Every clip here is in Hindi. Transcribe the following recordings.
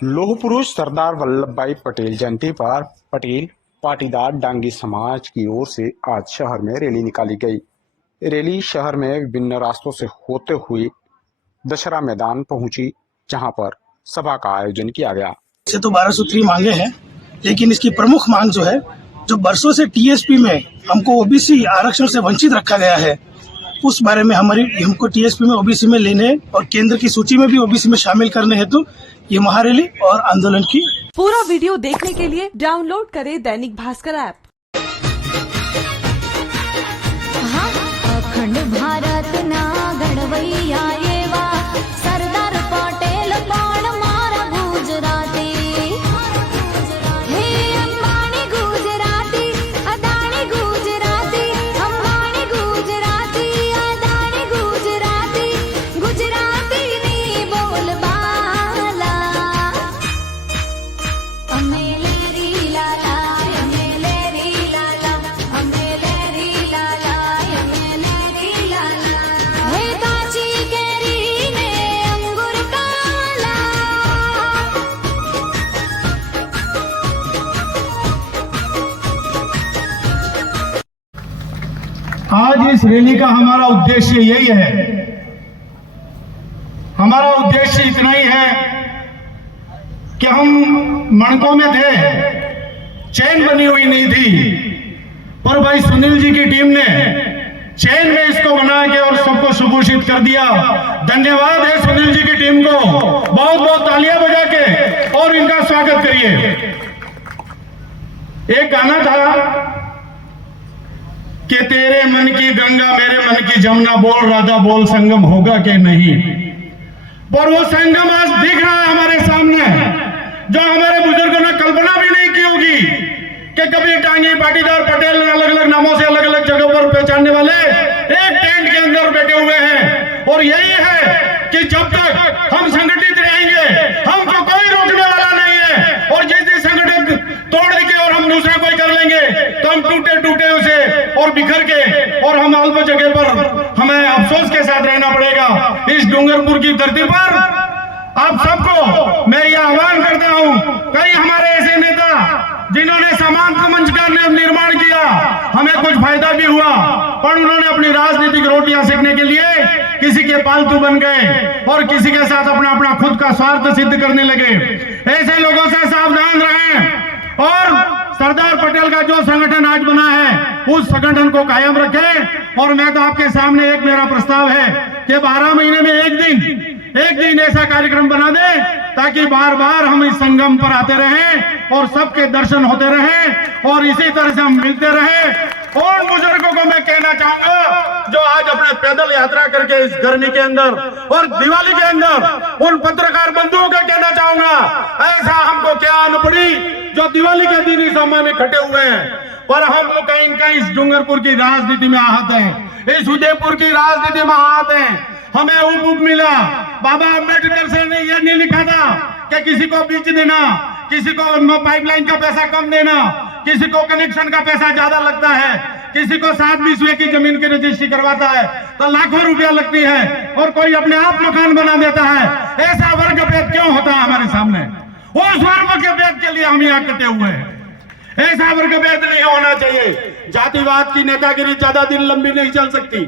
लौह पुरुष सरदार वल्लभ भाई पटेल जयंती पर पटेल पाटीदार डांगी समाज की ओर से आज शहर में रैली निकाली गई। रैली शहर में विभिन्न रास्तों से होते हुए दशहरा मैदान पहुंची, जहां पर सभा का आयोजन किया गया। से तो 12 सूत्री मांगे हैं, लेकिन इसकी प्रमुख मांग जो है, जो बरसों से टीएसपी में हमको ओबीसी आरक्षण से वंचित रखा गया है, उस बारे में हमको टीएसपी में ओबीसी में लेने और केंद्र की सूची में भी ओबीसी में शामिल करने हेतु ये महारैली और आंदोलन की। पूरा वीडियो देखने के लिए डाउनलोड करें दैनिक भास्कर ऐप। अखंड भारत ना घडवैया येवा सरदार पटेल पण मारा गुजराती हे अंबानी गुजराती अदानी गुजराती अंबानी गुजराती अदानी गुजराती गुजराती नी बोलबाला अमेले री लाला अमेले री लाला अमेले री लाला अमेले री लाला हे काची केरी ने अंगूर काला। आज इस रैली का हमारा उद्देश्य यही है। हमारा उद्देश्य इतना ही है कि हम मणकों में थे, चैन बनी हुई नहीं थी, पर भाई सुनील जी की टीम ने चैन में इसको बना के और सबको सुभूषित कर दिया। धन्यवाद है सुनील जी की टीम को, बहुत बहुत तालियां बजा के और इनका स्वागत करिए। एक गाना था कि तेरे मन की गंगा मेरे मन की जमुना, बोल राधा बोल संगम होगा कि नहीं। पर वो संगम आज दिख रहा है हमारे सामने, जो हमारे बुजुर्गों ने कल्पना भी नहीं की होगी कि कभी टांगी पाटीदार पटेल अलग अलग नामों से अलग अलग जगहों पर पहचानने वाले एक टेंट के अंदर बैठे हुए हैं। और यही है कि जब तक हम संगठित रहेंगे, हमको कोई रोकने वाला नहीं है। और जिस दिन संगठन तोड़ के और हम दूसरा कोई कर लेंगे तो हम टूटे टूटे उसे और बिखर के और हम अल्प जगह पर हमें अफसोस के साथ रहना पड़ेगा। इस डूंगरपुर की धरती पर आप सबको मैं यह आह्वान करता हूं, कई हमारे ऐसे नेता जिन्होंने समानता मंच का निर्माण किया, हमें कुछ फायदा भी हुआ, पर उन्होंने अपनी राजनीतिक रोटियां सेकने के लिए किसी के पालतू बन गए और किसी के साथ अपना अपना खुद का स्वार्थ सिद्ध करने लगे। ऐसे लोगों से सावधान रहें और सरदार पटेल का जो संगठन आज बना है उस संगठन को कायम रखें। और मैं तो आपके सामने एक मेरा प्रस्ताव है कि 12 महीने में एक दिन ऐसा कार्यक्रम बना दे ताकि बार बार हम इस संगम पर आते रहें और सबके दर्शन होते रहें और इसी तरह से हम मिलते रहें। और बुजुर्गों को मैं कहना चाहूंगा जो आज अपने पैदल यात्रा करके इस गर्मी के अंदर और दिवाली के अंदर, उन पत्रकार बंधुओं को कहना चाहूंगा, ऐसा हमको क्या आन पड़ी जो दिवाली के दिन इस सभा में खड़े हुए हैं, पर हम लोग कहीं न कहीं इस डूंगरपुर की राजनीति में आहत हैं, इस उदयपुर की राजनीति में आहत हैं। हमें उप मिला, बाबा अम्बेडकर से ने यह नहीं लिखा था कि किसी को बीच देना, किसी को पाइपलाइन का पैसा कम देना, किसी को कनेक्शन का पैसा ज्यादा लगता है, किसी को 7 बीसवे की जमीन की रजिस्ट्री करवाता है तो लाखों रुपया लगती है और कोई अपने आप मकान बना देता है। ऐसा वर्ग भेद क्यों होता है हमारे सामने? उस वर्ग के भेद के लिए हम यहाँ कटे हुए हैं। ऐसा वर्ग भेद नहीं होना चाहिए। जातिवाद की नेतागिरी ज्यादा दिन लंबी नहीं चल सकती।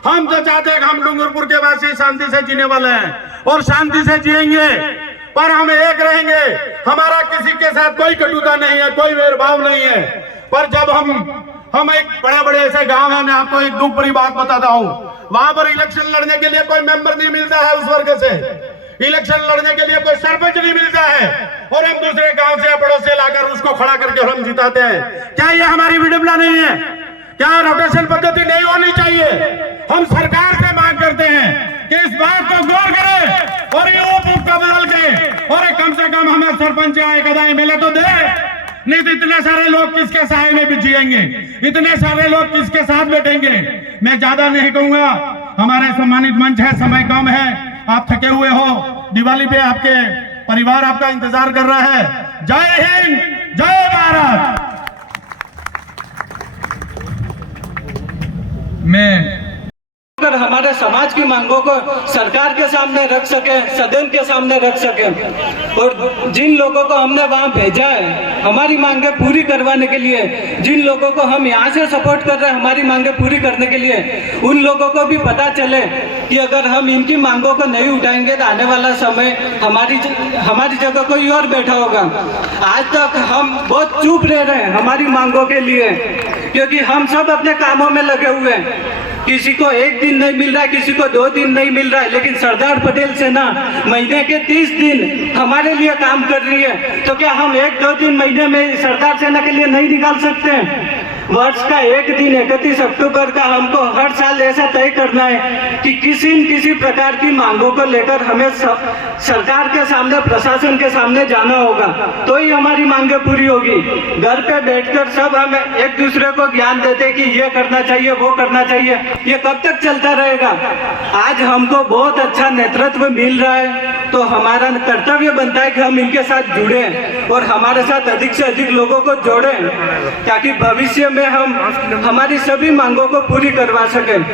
हम तो चाहते हैं कि हम डूंगरपुर के वासी शांति से जीने वाले हैं और शांति से जिएंगे, पर हम एक रहेंगे। हमारा किसी के साथ कोई कटुता नहीं है, कोई भेदभाव नहीं है। पर जब हम एक बड़े ऐसे गांव है, मैं आपको एक दुख भरी बात बताता हूँ, वहां पर इलेक्शन लड़ने के लिए कोई मेंबर नहीं मिलता है, उस वर्ग से इलेक्शन लड़ने के लिए कोई सरपंच नहीं मिलता है और हम दूसरे गांव से पड़ोस से लाकर उसको खड़ा करके हम जिताते हैं। क्या ये हमारी विडंबना नहीं है? क्या रोटेशन पद्धति नहीं होनी चाहिए? हम सरकार से मांग करते हैं कि इस बात को गौर करें और ये उप का बदल के और कम से कम हमें सरपंच या एक आधा एमएलए तो दे। नहीं तो इतने सारे लोग किसके साए में भी जिएंगे, इतने सारे लोग किसके साथ बैठेंगे? मैं ज्यादा नहीं कहूंगा, हमारे सम्मानित मंच है, समय कम है, आप थके हुए हो, दिवाली पे आपके परिवार आपका इंतजार कर रहा है। जय हिंद, जय भारत। मैं अगर हमारे हमारे समाज की मांगों को सरकार के सामने रख सके, सदन के सामने रख सके। और जिन लोगों को हमने वहाँ भेजा है हमारी मांगे पूरी करवाने के लिए, जिन लोगों को हम यहाँ से सपोर्ट कर रहे हैं हमारी मांगे पूरी करने के लिए, उन लोगों को भी पता चले कि अगर हम इनकी मांगों को नहीं उठाएंगे तो आने वाला समय हमारी जगह कोई और बैठा होगा। आज तक हम बहुत चुप रह रहे हैं हमारी मांगों के लिए, क्योंकि हम सब अपने कामों में लगे हुए हैं। किसी को 1 दिन नहीं मिल रहा है, किसी को 2 दिन नहीं मिल रहा है, लेकिन सरदार पटेल सेना महीने के 30 दिन हमारे लिए काम कर रही है। तो क्या हम 1-2 दिन महीने में सरदार सेना के लिए नहीं निकाल सकते हैं? वर्ष का एक दिन 31 अक्टूबर का हमको हर साल ऐसा तय करना है कि किसी न किसी प्रकार की मांगों को लेकर हमें सरकार के सामने, प्रशासन के सामने जाना होगा, तो ही हमारी मांगे पूरी होगी। घर पे बैठकर सब हम एक दूसरे को ज्ञान देते कि ये करना चाहिए, वो करना चाहिए, ये कब तक चलता रहेगा? आज हमको बहुत अच्छा नेतृत्व मिल रहा है, तो हमारा कर्तव्य बनता है कि हम इनके साथ जुड़े और हमारे साथ अधिक से अधिक लोगों को जोड़ें, ताकि भविष्य में हम हमारी सभी मांगों को पूरी करवा सकें।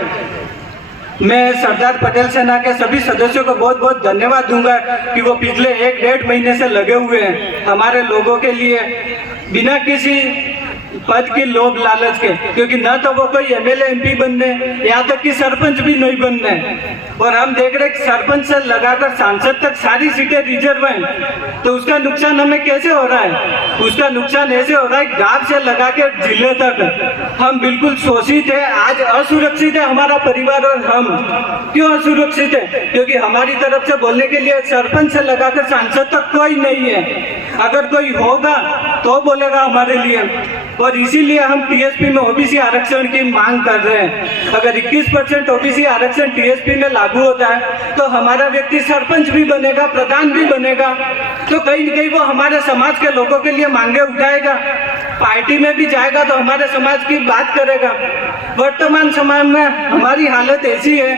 मैं सरदार पटेल सेना के सभी सदस्यों को बहुत बहुत धन्यवाद दूंगा कि वो पिछले 1-1.5 महीने से लगे हुए हैं हमारे लोगों के लिए, बिना किसी पद की लोभ लालच के, क्योंकि न तो वो कोई एमएलए एमपी बनने, यहाँ तक कि सरपंच भी नहीं बनने। और हम देख रहे हैं सरपंच से लगाकर सांसद तक सारी सीटें रिजर्व हैं, तो उसका नुकसान हमें कैसे हो रहा है? उसका नुकसान ऐसे हो रहा है गांव से लगा के जिले तक हम बिल्कुल शोषित है, आज असुरक्षित है हमारा परिवार। और हम क्यों असुरक्षित है? क्योंकि हमारी तरफ से बोलने के लिए सरपंच से लगाकर सांसद तक कोई नहीं है। अगर कोई होगा तो बोलेगा हमारे लिए, और इसीलिए हम टीएसपी में ओबीसी आरक्षण की मांग कर रहे हैं। अगर 21% ओबीसी आरक्षण टीएसपी में लागू होता है तो हमारा व्यक्ति सरपंच भी बनेगा, प्रधान भी बनेगा, तो कहीं न कहीं वो हमारे समाज के लोगों के लिए मांगे उठाएगा, पार्टी में भी जाएगा तो हमारे समाज की बात करेगा। वर्तमान समय में हमारी हालत ऐसी है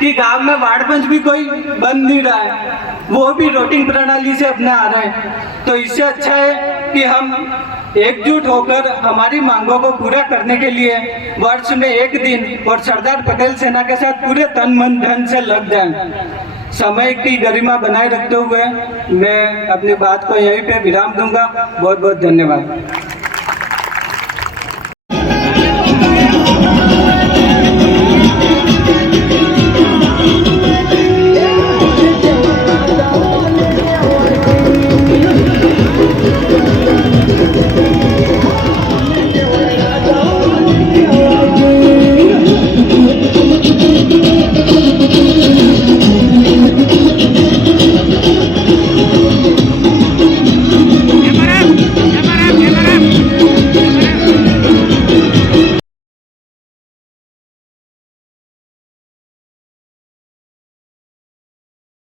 कि गांव में वार्ड पंच भी कोई बन नहीं रहा है, वो भी वोटिंग प्रणाली से अपने आ रहे हैं। तो इससे अच्छा है कि हम एकजुट होकर हमारी मांगों को पूरा करने के लिए वर्ष में 1 दिन और सरदार पटेल सेना के साथ पूरे तन मन धन से लग जाएं। समय की गरिमा बनाए रखते हुए मैं अपनी बात को यहीं पे विराम दूंगा। बहुत बहुत धन्यवाद।